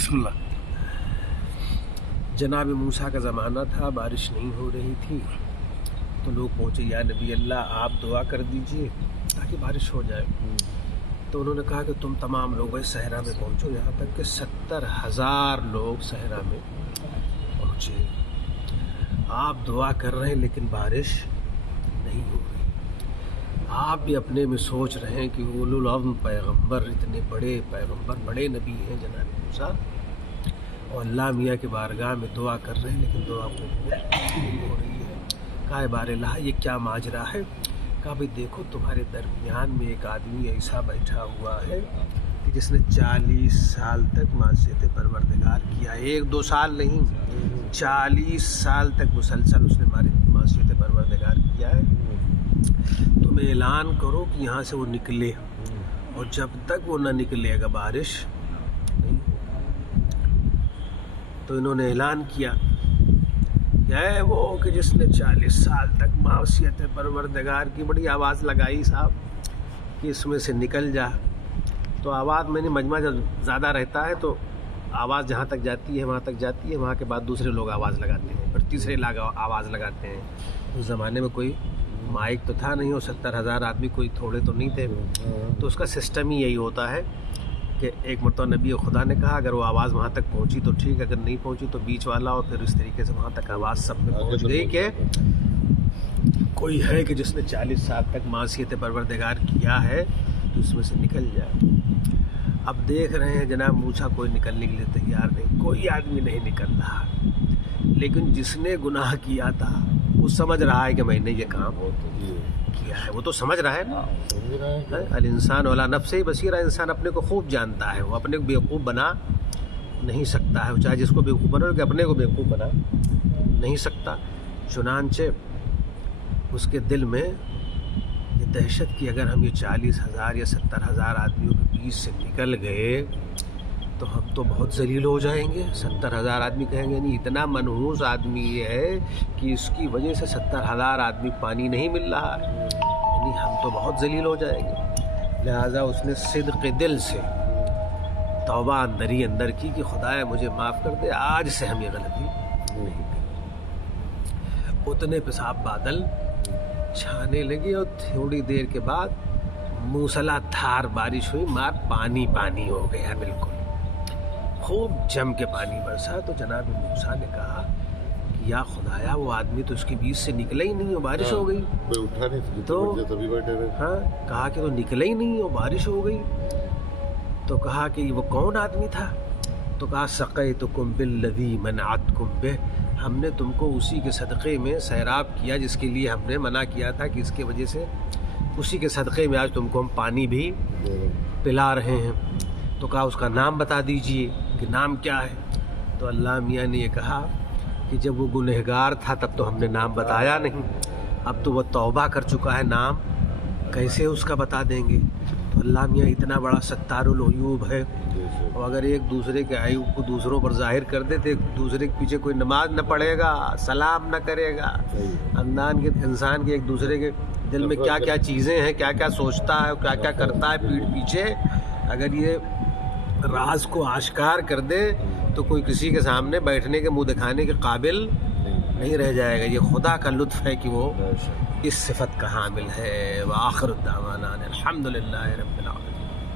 بسم اللہ۔ جناب موسیٰ کا زمانہ تھا، بارش نہیں ہو رہی تھی، تو لوگ پہنچے یا نبی اللہ آپ دعا کر دیجئے تاکہ بارش ہو جائے۔ تو انہوں نے کہا کہ تم تمام لوگ صحرا میں پہنچو، یہاں تک کہ 70,000 لوگ صحرا میں پہنچے۔ آپ دعا کر رہے ہیں لیکن بارش نہیں ہو رہی۔ آپ بھی اپنے میں سوچ رہے ہیں کہ اولو العزم پیغمبر، اتنے بڑے پیغمبر، بڑے نبی ہیں جناب موسیٰ، اور اللہ میاں کے بارگاہ میں دعا کر رہے ہیں لیکن دعا قبول نہیں ہو رہی ہے۔ کہا بار اللہ یہ کیا ماجرا ہے؟ کہا بھئی دیکھو تمہارے درمیان میں ایک آدمی ایسا بیٹھا ہوا ہے کہ جس نے 40 سال تک معصیت پروردگار کیا، 1-2 سال نہیں، 40 سال تک مسلسل اس نے معصیت پروردگار کیا ہے۔ تم اعلان کرو کہ یہاں سے وہ نکلے، اور جب تک وہ نہ نکلے گا بارش نہیں۔ تو انہوں نے اعلان کیا کہ اے وہ کہ جس نے 40 سال تک معصیت پروردگار کی، بڑی آواز لگائی صاحب کہ اس میں سے نکل جا۔ تو آواز میں نے مجمع جب زیادہ رہتا ہے تو آواز جہاں تک جاتی ہے وہاں تک جاتی ہے، وہاں کے بعد دوسرے لوگ آواز لگاتے ہیں، پھر تیسرے لوگ آواز لگاتے ہیں۔ اس زمانے میں کوئی مائک تو تھا نہیں، اور 70,000 آدمی کوئی تھوڑے تو نہیں تھے، تو اس کا سسٹم ہی یہی ہوتا ہے کہ ایک مرتبہ نبی خدا نے کہا اگر وہ آواز وہاں تک پہنچی تو ٹھیک، اگر نہیں پہنچی تو بیچ والا، اور پھر اس طریقے سے وہاں تک آواز سب میں پہنچ گئی کہ کوئی ہے کہ جس نے 40 سال تک معصیت پروردگار کیا ہے تو اس میں سے نکل جائے۔ اب دیکھ رہے ہیں جناب موسیٰ کوئی نکلنے کے لیے تیار نہیں، کوئی آدمی نہیں نکل رہا، لیکن جس نے گناہ کیا تھا وہ سمجھ رہا ہے کہ میں نے یہ کام کیا ہے، وہ تو سمجھ رہا ہے نا۔ الانسان علی نفسہ بصیرہ، انسان اپنے کو خوب جانتا ہے، وہ اپنے کو بیوقوف بنا نہیں سکتا ہے، چاہے جس کو بیوقوف بنا کہ اپنے کو بیوقوف بنا نہیں سکتا۔ چنانچہ اس کے دل میں یہ دہشت کہ اگر ہم یہ 40,000 یا 70,000 آدمیوں کے بیچ سے نکل گئے تو ہم تو بہت ذلیل ہو جائیں گے۔ 70,000 آدمی کہیں گے نہیں، اتنا منحوس آدمی یہ ہے کہ اس کی وجہ سے 70,000 آدمی پانی نہیں مل رہا ہے، یعنی ہم تو بہت ذلیل ہو جائیں گے۔ لہٰذا اس نے صدق دل سے توبہ اندر کی کہ خدایا مجھے معاف کر دے، آج سے ہم یہ غلطی نہیں کریں۔ اتنے پہ صاحب بادل چھانے لگے، اور تھوڑی دیر کے بعد موسلا دھار بارش ہوئی، مار پانی پانی ہو گیا، بالکل خوب جم کے پانی برسا۔ تو جناب موسیٰ نے کہا کہ یا خدایا وہ آدمی تو اس کے بیچ سے نکلا ہی نہیں، اور بارش ہو گئی۔ تو ہاں کہا کہ وہ نکلا ہی نہیں اور بارش ہو گئی۔ تو کہا کہ وہ کون آدمی تھا؟ تو کہا سقیتکم بالذی منعتکم بہ، ہم نے تم کو اسی کے صدقے میں سیراب کیا جس کے لیے ہم نے منع کیا تھا، کہ اس کے وجہ سے اسی کے صدقے میں آج تم کو ہم پانی بھی پلا رہے ہیں۔ تو کہا اس کا نام بتا دیجئے کہ نام کیا ہے؟ تو اللہ میاں نے یہ کہا کہ جب وہ گنہگار تھا تب تو ہم نے نام بتایا نہیں، اب تو وہ توبہ کر چکا ہے، نام کیسے اس کا بتا دیں گے؟ تو اللہ میاں اتنا بڑا ستار العیوب ہے، اور اگر ایک دوسرے کے عیوب کو دوسروں پر ظاہر کر دے تو ایک دوسرے کے پیچھے کوئی نماز نہ پڑھے گا، سلام نہ کرے گا، خاندان کے انسان کے ایک دوسرے کے دل میں کیا کیا چیزیں ہیں، کیا کیا سوچتا ہے، کیا کیا کرتا ہے پیٹھ پیچھے، اگر یہ راز کو آشکار کر دے تو کوئی کسی کے سامنے بیٹھنے کے منہ دکھانے کے قابل نہیں رہ جائے گا۔ یہ خدا کا لطف ہے کہ وہ اس صفت کا حامل ہے۔ وآخر الدعوانا الحمدللہ رب العالمین۔